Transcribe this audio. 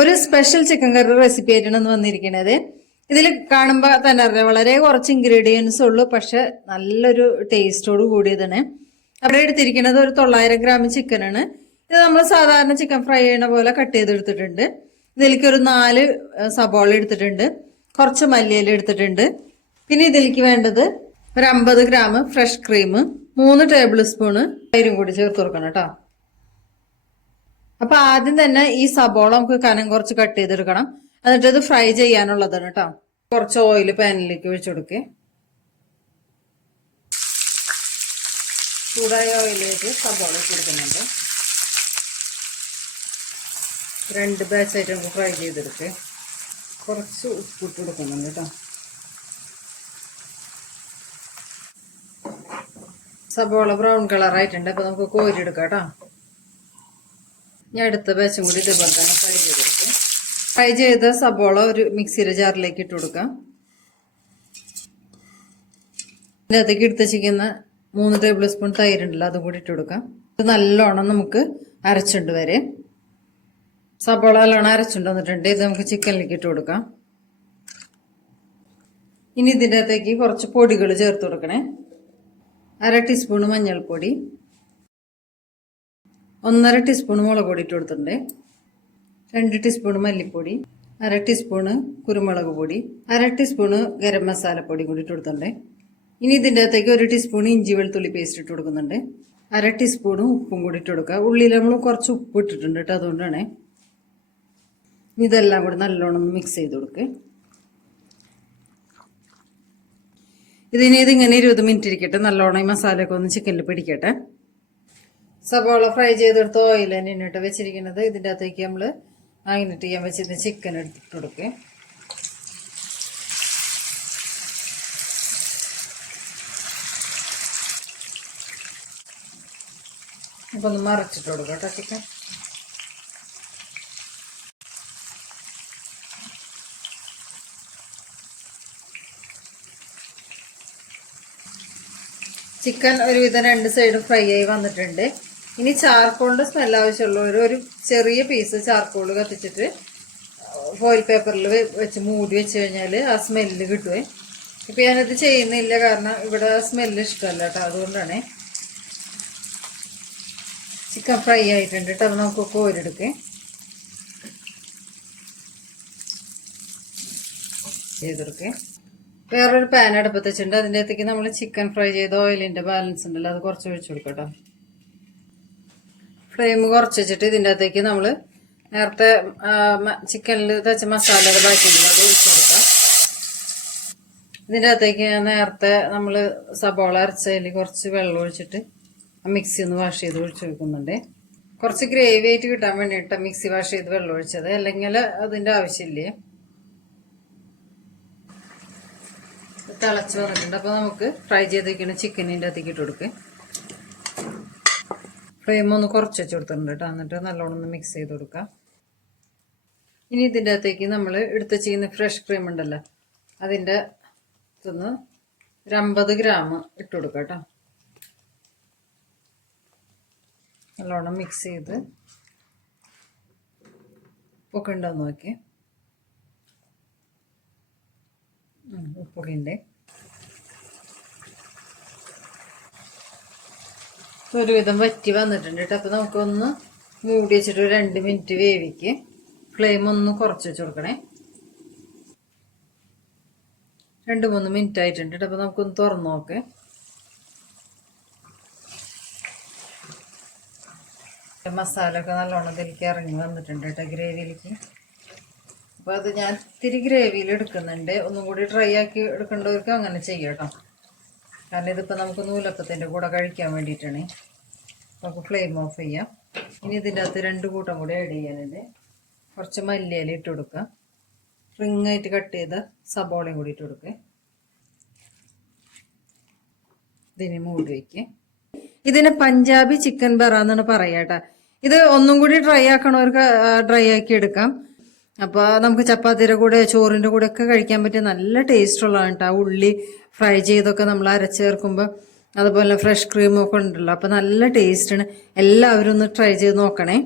ഒരു special chicken കറി recipe ആയിട്ടാണ് വന്നിരിക്കുന്നത്. ഇതിൽ കാണുമ്പോൾ തന്നെ അറിയാം വളരെ കുറച്ച് ഇൻഗ്രീഡിയൻസ് ഉള്ളൂ പക്ഷെ നല്ലൊരു ടേസ്റ്റോട് കൂടിയതാണ്. അവിടെ എടുത്തിരിക്കുന്നത് ഒരു തൊള്ളായിരം ഗ്രാം ചിക്കനാണ് ഇത് നമ്മൾ സാധാരണ ചിക്കൻ ഫ്രൈ ചെയ്യണ പോലെ കട്ട് ചെയ്തെടുത്തിട്ടുണ്ട്. ഇതിലേക്ക് ഒരു നാല് സബോള എടുത്തിട്ടുണ്ട്. കുറച്ച് മല്ലിയില എടുത്തിട്ടുണ്ട്. പിന്നെ ഇതിലേക്ക് വേണ്ടത് ഒരു അമ്പത് ഗ്രാം ഫ്രഷ് ക്രീം മൂന്ന് ടേബിൾ സ്പൂണ് തൈരും കൂടി ചേർത്ത് കൊടുക്കണം കേട്ടോ. അപ്പൊ ആദ്യം തന്നെ ഈ സബോള നമുക്ക് കനം കുറച്ച് കട്ട് ചെയ്തെടുക്കണം. എന്നിട്ട് ഇത് ഫ്രൈ ചെയ്യാനുള്ളതാണ് കേട്ടോ കുറച്ച് ഓയിൽ പാനിലേക്ക് ഒഴിച്ചു കൊടുക്കുക ചൂടായ ഓയിലേക്ക് സബോള കൊടുക്കുന്നുണ്ട്. രണ്ട് ബാച്ചായിട്ട് നമുക്ക് ഫ്രൈ ചെയ്തെടുക്കുക കുറച്ച് ഉപ്പിട്ട് കൊടുക്കുന്നുണ്ട് കേട്ടോ സബോള ബ്രൗൺ കളർ ആയിട്ടുണ്ട്. അപ്പൊ നമുക്ക് കോരി എടുക്കാം കേട്ടോ ഞാൻ എടുത്ത ബാച്ചും കൂടി ഇതുപോലെ തന്നെ ഫ്രൈ ചെയ്തെടുക്കും ഫ്രൈ ചെയ്ത സബോള ഒരു മിക്സിയുടെ ജാറിലേക്ക് ഇട്ട് കൊടുക്കാം. അതിനകത്തേക്ക് എടുത്ത് വെച്ചിരിക്കുന്ന മൂന്ന് ടേബിൾ സ്പൂൺ തൈരുണ്ടല്ലോ അതും കൂടി ഇട്ട് കൊടുക്കാം. ഇത് നല്ലോണം നമുക്ക് അരച്ചുണ്ട് വരെ. സബോള നല്ലോണം അരച്ചുണ്ട് വന്നിട്ടുണ്ട്. ഇത് നമുക്ക് ചിക്കനിലേക്ക് ഇട്ട് കൊടുക്കാം. ഇനി ഇതിന്റെ അകത്തേക്ക് കുറച്ച് പൊടികൾ ചേർത്ത് കൊടുക്കണേ. അര ടീസ്പൂൺ മഞ്ഞൾപ്പൊടി. ഒന്നര ടീസ്പൂൺ മുളക് പൊടി ഇട്ട് കൊടുത്തിട്ടുണ്ട്. രണ്ട് ടീസ്പൂൺ മല്ലിപ്പൊടി അര ടീസ്പൂണ് കുരുമുളക് പൊടി അര ടീസ്പൂണ് ഗരം മസാലപ്പൊടി കൂടി ഇട്ട് കൊടുത്തിട്ടുണ്ട്. ഇനി ഇതിന്റെ അകത്തേക്ക് ഒരു ടീസ്പൂൺ ഇഞ്ചി വെളുത്തുള്ളി പേസ്റ്റ് ഇട്ട് കൊടുക്കുന്നുണ്ട്. അര ടീസ്പൂൺ ഉപ്പും കൂടി ഇട്ട് കൊടുക്കുക. ഉള്ളിൽ നമ്മൾ കുറച്ച് ഉപ്പ് ഇട്ടിട്ടുണ്ട് കേട്ടോ അതുകൊണ്ടാണ്. ഇതെല്ലാം കൂടി നല്ലോണം മിക്സ് ചെയ്ത് കൊടുക്കുക ഇതിനി ഇതിങ്ങനെ ഇരുപത് മിനിറ്റ് ഇരിക്കട്ടെ. നല്ലോണം ഈ മസാലയൊക്കെ ഒന്ന് ചിക്കനിൽ പിടിക്കട്ടെ. സബോള ഫ്രൈ ചെയ്തെടുത്ത ഓയിൽ തന്നെ ഇന്നിട്ട് വെച്ചിരിക്കുന്നത്. ഇതിന്റെ അകത്തേക്ക് നമ്മൾ മാഗ്നറ്റ് ചെയ്യാൻ വെച്ചിരുന്ന ചിക്കൻ എടുത്തിട്ട് കൊടുക്കുക അപ്പൊ ഒന്ന് മറച്ചിട്ട് കൊടുക്കാം കേട്ടോ ചിക്കൻ ചിക്കൻ ഒരുവിധം രണ്ട് സൈഡും ഫ്രൈ ആയി വന്നിട്ടുണ്ട്. ഇനി ചാർക്കോളിന്റെ സ്മെൽ ആവശ്യമുള്ളവർ ഒരു ചെറിയ പീസ് ചാർക്കോൾ കത്തിച്ചിട്ട് ഫോയിൽ പേപ്പറിൽ വെച്ച് മൂടി വെച്ച് കഴിഞ്ഞാൽ ആ സ്മെല്ല് കിട്ടുമേ ഇപ്പം ഞാനത് ചെയ്യുന്നില്ല കാരണം ഇവിടെ സ്മെല്ല് ഇഷ്ടമല്ല കേട്ടോ അതുകൊണ്ടാണ്. ചിക്കൻ ഫ്രൈ ആയിട്ടുണ്ട് കേട്ടോ അത് നമുക്ക് കോരെടുക്കേ ചെയ്തെടുക്കേ. വേറൊരു പാൻ അടുപ്പത്ത് വെച്ചിട്ടുണ്ട്. അതിന്റെ അകത്തേക്ക് നമ്മൾ ചിക്കൻ ഫ്രൈ ചെയ്ത ഓയിലിന്റെ ബാലൻസ് ഉണ്ടല്ലോ അത് കുറച്ച് ഒഴിച്ചു കൊടുക്കട്ടോ. ഫ്ലെയിം കുറച്ച് വെച്ചിട്ട് ഇതിന്റെ അകത്തേക്ക് നമ്മൾ നേരത്തെ ചിക്കനിൽ തച്ച മസാല ബാക്കി അത് ഒഴിച്ചു കൊടുക്കാം. ഇതിന്റെ അകത്തേക്ക് നേരത്തെ നമ്മൾ സബോള അരച്ചതിൽ കുറച്ച് വെള്ളം ഒഴിച്ചിട്ട് മിക്സി ഒന്ന് വാഷ് ചെയ്ത് ഒഴിച്ച് വെക്കുന്നുണ്ട്. കുറച്ച് ഗ്രേവി ആയിട്ട് കിട്ടാൻ വേണ്ടിയിട്ട് മിക്സി വാഷ് ചെയ്ത് വെള്ളം ഒഴിച്ചത്. അല്ലെങ്കിൽ അതിന്റെ ആവശ്യമില്ലേ? തിളച്ച് വന്നിട്ടുണ്ട്. അപ്പോൾ നമുക്ക് ഫ്രൈ ചെയ്ത് വെക്കുന്ന ചിക്കനിന്റെ അകത്തേക്ക് ഇട്ട് കൊടുക്കുക ഫ്ലെയിം ഒന്ന് കുറച്ച് വെച്ച് കൊടുത്തിട്ടുണ്ട് കേട്ടോ. എന്നിട്ട് നല്ലോണം ഒന്ന് മിക്സ് ചെയ്ത് കൊടുക്കാം. ഇനി ഇതിന്റെ അകത്തേക്ക് നമ്മൾ എടുത്ത് ചെയ്യുന്ന ഫ്രഷ് ക്രീം ഉണ്ടല്ലോ. അതിന്റെ ഇതൊന്ന് ഒരു അമ്പത് ഗ്രാം ഇട്ട് കൊടുക്കാം കേട്ടോ. നല്ലോണം മിക്സ് ചെയ്ത് ഉപ്പൊക്കെ ഉണ്ടോ നോക്കി. ഉപ്പൊക്കെ ഉണ്ട്. ഒരുവിധം വറ്റി വന്നിട്ടുണ്ട് കേട്ടോ. അപ്പോൾ നമുക്കൊന്ന് മൂടി വെച്ചിട്ട് ഒരു രണ്ട് മിനിറ്റ് വേവിക്ക്. ഫ്ലെയിം ഒന്ന് കുറച്ച് വെച്ച് കൊടുക്കണേ. രണ്ട് മൂന്ന് മിനിറ്റ് ആയിട്ടുണ്ട് കേട്ടോ. അപ്പോൾ നമുക്കൊന്ന് തുറന്ന് നോക്കേ. മസാല ഒക്കെ നല്ലോണം ഇതിലേക്ക് ഇറങ്ങി വന്നിട്ടുണ്ട് കേട്ടോ ഗ്രേവിയിലേക്ക്. അപ്പോൾ അത് ഞാൻ ഇത്തിരി ഗ്രേവിയിൽ എടുക്കുന്നുണ്ട്. ഒന്നും കൂടി ഡ്രൈ ആക്കി എടുക്കേണ്ടവർക്ക് അങ്ങനെ ചെയ്യാം കേട്ടോ. കാരണം ഇതിപ്പോൾ നമുക്ക് നൂലപ്പത്തിന്റെ കൂടെ കഴിക്കാൻ വേണ്ടിയിട്ടാണ്. നമുക്ക് ഫ്ലെയിം ഓഫ് ചെയ്യാം. ഇനി ഇതിന്റെ അകത്ത് രണ്ട് കൂട്ടം കൂടി ആഡ് ചെയ്യാനുണ്ട്. കുറച്ച് മല്ലിയില ഇട്ട് കൊടുക്കുക. റിങ് ആയിട്ട് കട്ട് ചെയ്ത സബോളയും കൂടി ഇട്ട് കൊടുക്കുക. ഇതിന് മൂടി വയ്ക്കുക ഇതിന് പഞ്ചാബി ചിക്കൻ ബറ എന്നാണ് പറയാട്ടോ ഇത് ഒന്നും കൂടി ഡ്രൈ ആക്കണവർക്ക് ഡ്രൈ ആക്കി എടുക്കാം. അപ്പോൾ നമുക്ക് ചപ്പാത്തിയുടെ കൂടെ ചോറിന്റെ കൂടെ ഒക്കെ കഴിക്കാൻ പറ്റിയ നല്ല ടേസ്റ്റ് ഉള്ളതാണ് കേട്ടോ. ഉള്ളി ഫ്രൈ ചെയ്തൊക്കെ നമ്മൾ അരച്ചേർക്കുമ്പോൾ അതുപോലെ ഫ്രഷ് ക്രീമൊക്കെ ഉണ്ടല്ലോ. അപ്പോൾ നല്ല ടേസ്റ്റാണ് എല്ലാവരും ഒന്ന് ട്രൈ ചെയ്ത് നോക്കണേ.